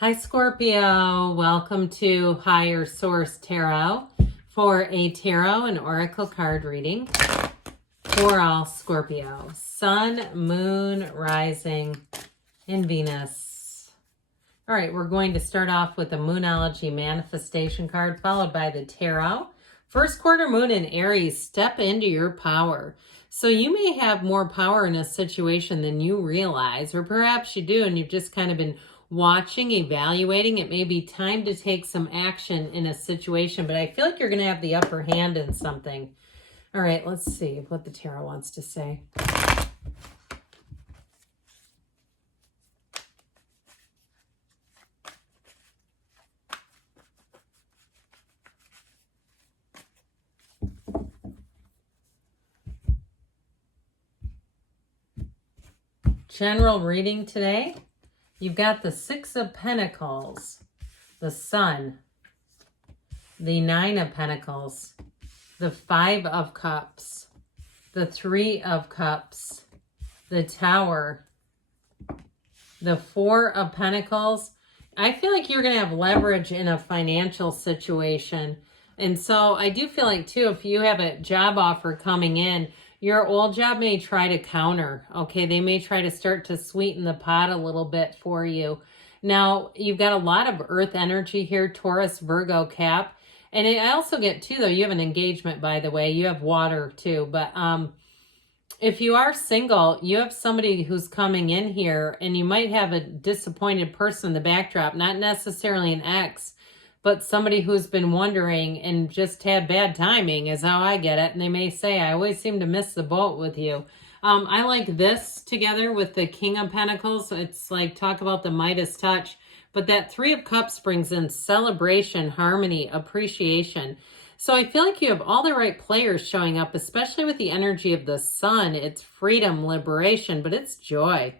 Hi, Scorpio. Welcome to Higher Source Tarot for a tarot and oracle card reading for all Scorpio. Sun, Moon, Rising, and Venus. All right, we're going to start off with the Moonology Manifestation card, followed by the Tarot. First quarter moon in Aries, step into your power. So you may have more power in a situation than you realize, or perhaps you do, and you've just kind of been watching, evaluating. It may be time to take some action in a situation, but I feel like you're going to have the upper hand in something. All right, let's see what the tarot wants to say. General reading today. You've got the Six of Pentacles, the Sun, the Nine of Pentacles, the Five of Cups, the Three of Cups, the Tower, the Four of Pentacles. I feel like you're going to have leverage in a financial situation. And so I do feel like, too, if you have a job offer coming in, your old job may try to counter, okay? They may try to start to sweeten the pot a little bit for you. Now, you've got a lot of earth energy here, Taurus, Virgo, Cap. And I also get, too, though, you have an engagement, by the way. You have water, too. But if you are single, you have somebody who's coming in here, and you might have a disappointed person in the backdrop, not necessarily an ex, but somebody who's been wondering and just had bad timing is how I get it. And they may say, I always seem to miss the boat with you. I like this together with the King of Pentacles. It's like, talk about the Midas touch. But that Three of Cups brings in celebration, harmony, appreciation. So I feel like you have all the right players showing up, especially with the energy of the sun. It's freedom, liberation, but it's joy.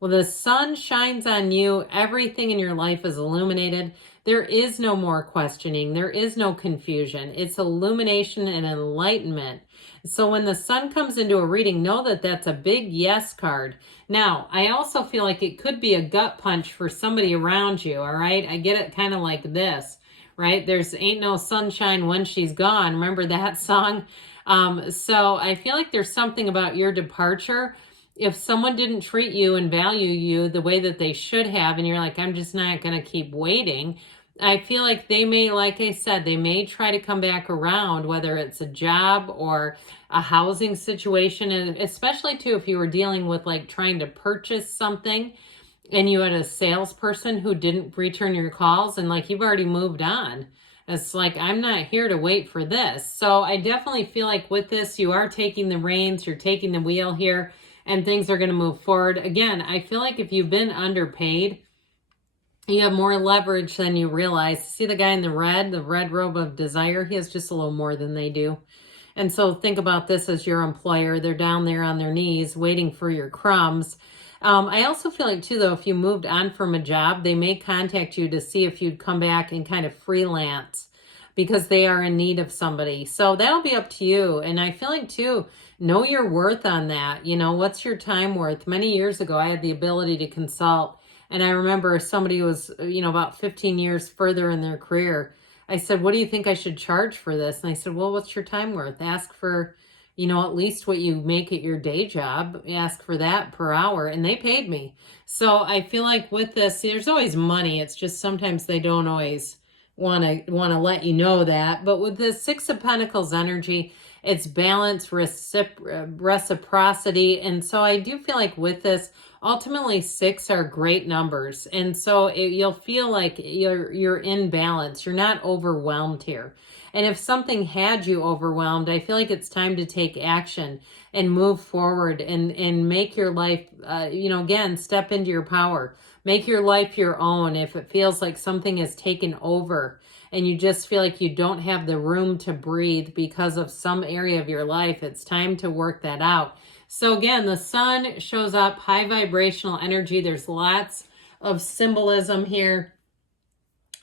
Well, the sun shines on you. Everything in your life is illuminated. There is no more questioning. There is no confusion. It's illumination and enlightenment. So when the sun comes into a reading, know that that's a big yes card. Now, I also feel like it could be a gut punch for somebody around you, all right? I get it kind of like this, right? There's ain't no sunshine when she's gone. Remember that song? So I feel like there's something about your departure. If someone didn't treat you and value you the way that they should have, and you're like, I'm just not going to keep waiting, I feel like they may, like I said, they may try to come back around, whether it's a job or a housing situation. And especially too, if you were dealing with like trying to purchase something and you had a salesperson who didn't return your calls, and like you've already moved on. It's like, I'm not here to wait for this. So I definitely feel like with this, you are taking the reins, you're taking the wheel here, and things are going to move forward. Again, I feel like if you've been underpaid, you have more leverage than you realize. See the guy in the red robe of desire? He has just a little more than they do. And so think about this as your employer. They're down there on their knees waiting for your crumbs. I also feel like, too, though, if you moved on from a job, they may contact you to see if you'd come back and kind of freelance because they are in need of somebody. So that'll be up to you. And I feel like, too, know your worth on that. You know, what's your time worth? Many years ago, I had the ability to consult. And I remember somebody who was, about 15 years further in their career. I said, what do you think I should charge for this? And I said, well, what's your time worth? Ask for, at least what you make at your day job. Ask for that per hour. And they paid me. So I feel like with this, there's always money. It's just sometimes they don't always want to let you know that. But with the Six of Pentacles energy, it's balance, reciprocity. And so I do feel like with this, ultimately 6 are great numbers. And so you'll feel like you're in balance. You're not overwhelmed here. And if something had you overwhelmed, I feel like it's time to take action and move forward and make your life, again, step into your power. Make your life your own. If it feels like something has taken over and you just feel like you don't have the room to breathe because of some area of your life, it's time to work that out. So again, the sun shows up, high vibrational energy. There's lots of symbolism here.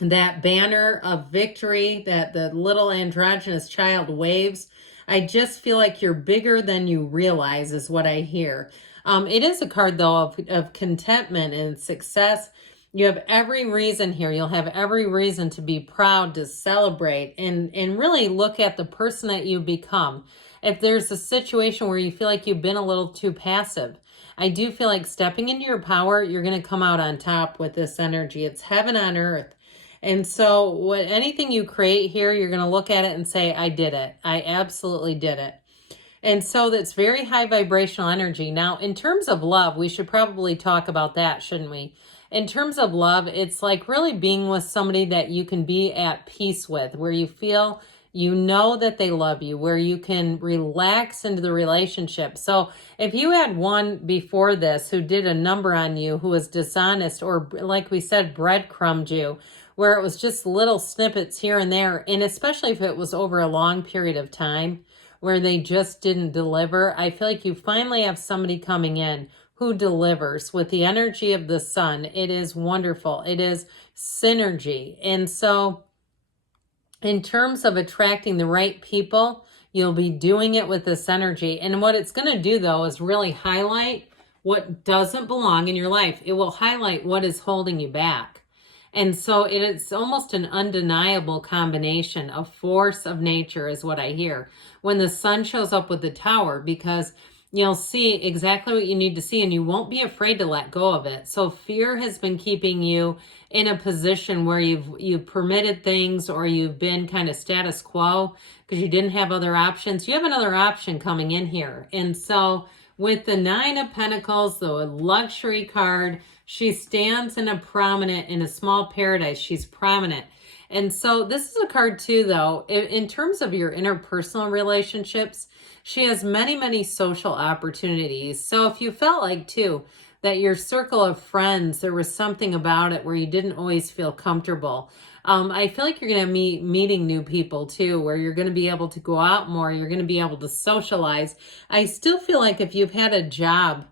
That banner of victory that the little androgynous child waves. I just feel like you're bigger than you realize is what I hear. It is a card, though, of contentment and success. You have every reason here. You'll have every reason to be proud, to celebrate, and really look at the person that you become. If there's a situation where you feel like you've been a little too passive, I do feel like stepping into your power, you're going to come out on top with this energy. It's heaven on earth. And so anything you create here, you're going to look at it and say, I did it. I absolutely did it. And so that's very high vibrational energy. Now, in terms of love, we should probably talk about that, shouldn't we? In terms of love, it's like really being with somebody that you can be at peace with, where you feel you know that they love you, where you can relax into the relationship. So if you had one before this who did a number on you, who was dishonest, or like we said, breadcrumbed you, where it was just little snippets here and there, and especially if it was over a long period of time, where they just didn't deliver, I feel like you finally have somebody coming in who delivers with the energy of the sun. It is wonderful. It is synergy. And so in terms of attracting the right people, you'll be doing it with this energy. And what it's going to do, though, is really highlight what doesn't belong in your life. It will highlight what is holding you back. And so it's almost an undeniable combination of force of nature is what I hear when the sun shows up with the Tower, because you'll see exactly what you need to see and you won't be afraid to let go of it. So fear has been keeping you in a position where you've permitted things, or you've been kind of status quo because you didn't have other options. You have another option coming in here. And so with the Nine of Pentacles, the luxury card, she stands in a small paradise. She's prominent. And so this is a card too, though, in terms of your interpersonal relationships, she has many, many social opportunities. So if you felt like too, that your circle of friends, there was something about it where you didn't always feel comfortable. I feel like you're going to be meeting new people too, where you're going to be able to go out more. You're going to be able to socialize. I still feel like if you've had a job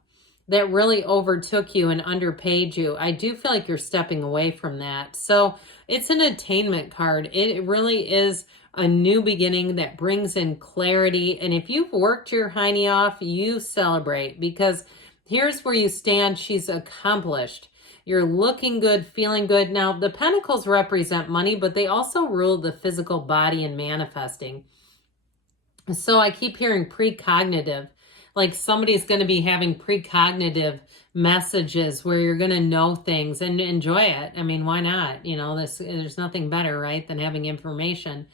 that really overtook you and underpaid you, I do feel like you're stepping away from that. So it's an attainment card. It really is a new beginning that brings in clarity. And if you've worked your hiney off, you celebrate, because here's where you stand. She's accomplished. You're looking good, feeling good. Now, the Pentacles represent money, but they also rule the physical body and manifesting. So I keep hearing precognitive, like somebody's going to be having precognitive messages where you're going to know things and enjoy it. I mean, why not? You know, there's nothing better, right, than having information.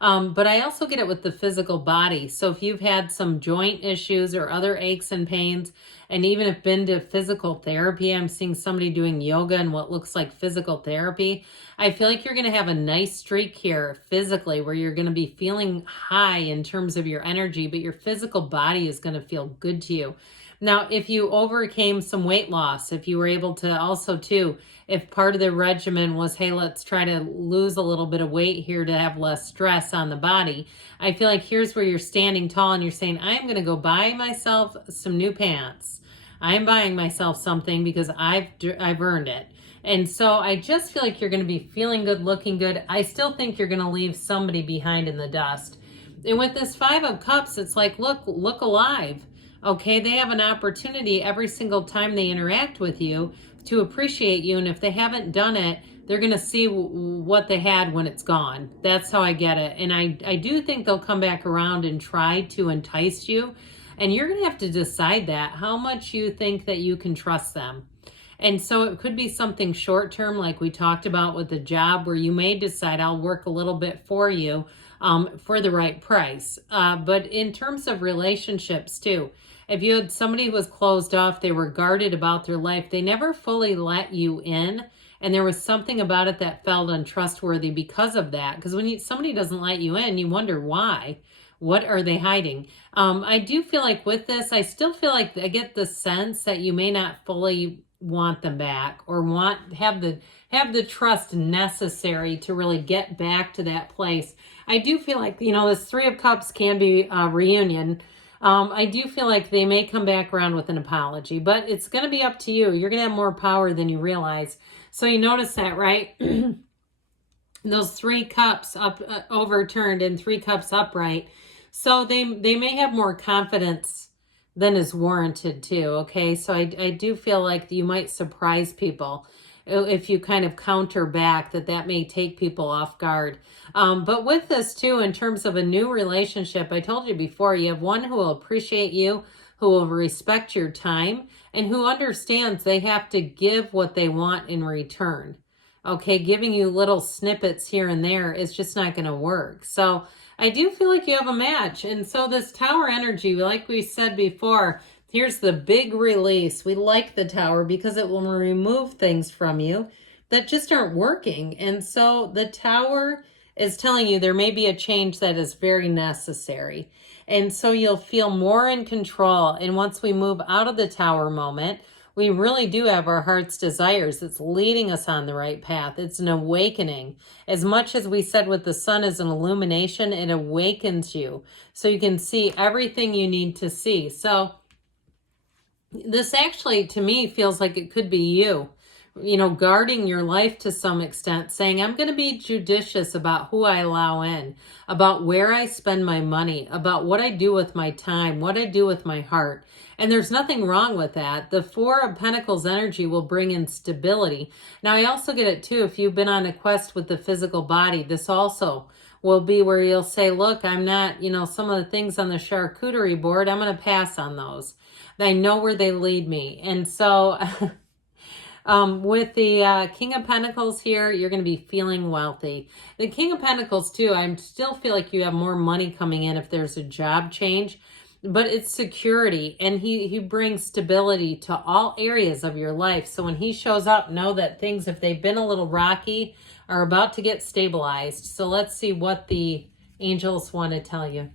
But I also get it with the physical body. So if you've had some joint issues or other aches and pains, and even if been to physical therapy, I'm seeing somebody doing yoga and what looks like physical therapy. I feel like you're going to have a nice streak here physically where you're going to be feeling high in terms of your energy, but your physical body is going to feel good to you. Now, if you overcame some weight loss, if you were able to also too, if part of the regimen was, hey, let's try to lose a little bit of weight here to have less stress on the body, I feel like here's where you're standing tall and you're saying, I'm going to go buy myself some new pants. I'm buying myself something because I've earned it. And so I just feel like you're going to be feeling good, looking good. I still think you're going to leave somebody behind in the dust. And with this Five of Cups, it's like, look alive. Okay, they have an opportunity every single time they interact with you to appreciate you. And if they haven't done it, they're going to see what they had when it's gone. That's how I get it. And I do think they'll come back around and try to entice you. And you're going to have to decide that, how much you think that you can trust them. And so it could be something short term, like we talked about with the job, where you may decide I'll work a little bit for you for the right price. But in terms of relationships too, if you had somebody who was closed off, they were guarded about their life, they never fully let you in, and there was something about it that felt untrustworthy because of that. Because when somebody doesn't let you in, you wonder why. What are they hiding? I do feel like with this, I still feel like I get the sense that you may not fully want them back, or have the trust necessary to really get back to that place. I do feel like, this Three of Cups can be a reunion. I do feel like they may come back around with an apology, but it's going to be up to you. You're going to have more power than you realize. So you notice that, right? Those 3 cups up overturned and 3 cups upright. So they may have more confidence than is warranted too. Okay. So I do feel like you might surprise people. if you kind of counter back, that may take people off guard. But with this too, in terms of a new relationship, I told you before, you have one who will appreciate you, who will respect your time, and who understands they have to give what they want in return. Okay, giving you little snippets here and there is just not going to work. So I do feel like you have a match. And so this Tower energy, like we said before, here's the big release. We like the Tower because it will remove things from you that just aren't working. And so the Tower is telling you there may be a change that is very necessary. And so you'll feel more in control. And once we move out of the Tower moment, we really do have our heart's desires. It's leading us on the right path. It's an awakening. As much as we said with the sun is an illumination, it awakens you so you can see everything you need to see. So this actually, to me, feels like it could be you, guarding your life to some extent, saying, I'm going to be judicious about who I allow in, about where I spend my money, about what I do with my time, what I do with my heart. And there's nothing wrong with that. The Four of Pentacles energy will bring in stability. Now, I also get it too, if you've been on a quest with the physical body, this also will be where you'll say, look, I'm not, some of the things on the charcuterie board, I'm going to pass on those. I know where they lead me. And so with the King of Pentacles here, you're going to be feeling wealthy. The King of Pentacles too, I still feel like you have more money coming in if there's a job change, but it's security, and he brings stability to all areas of your life. So when he shows up, know that things, if they've been a little rocky, are about to get stabilized. So let's see what the angels want to tell you.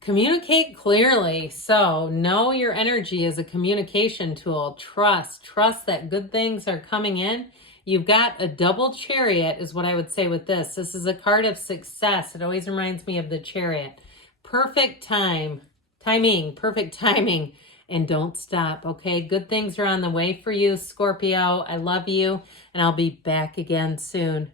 Communicate clearly. So know your energy is a communication tool. Trust that good things are coming in. You've got a double chariot is what I would say with this. This is a card of success. It always reminds me of the chariot. Perfect timing, perfect timing, and don't stop, okay? Good things are on the way for you, Scorpio. I love you, and I'll be back again soon.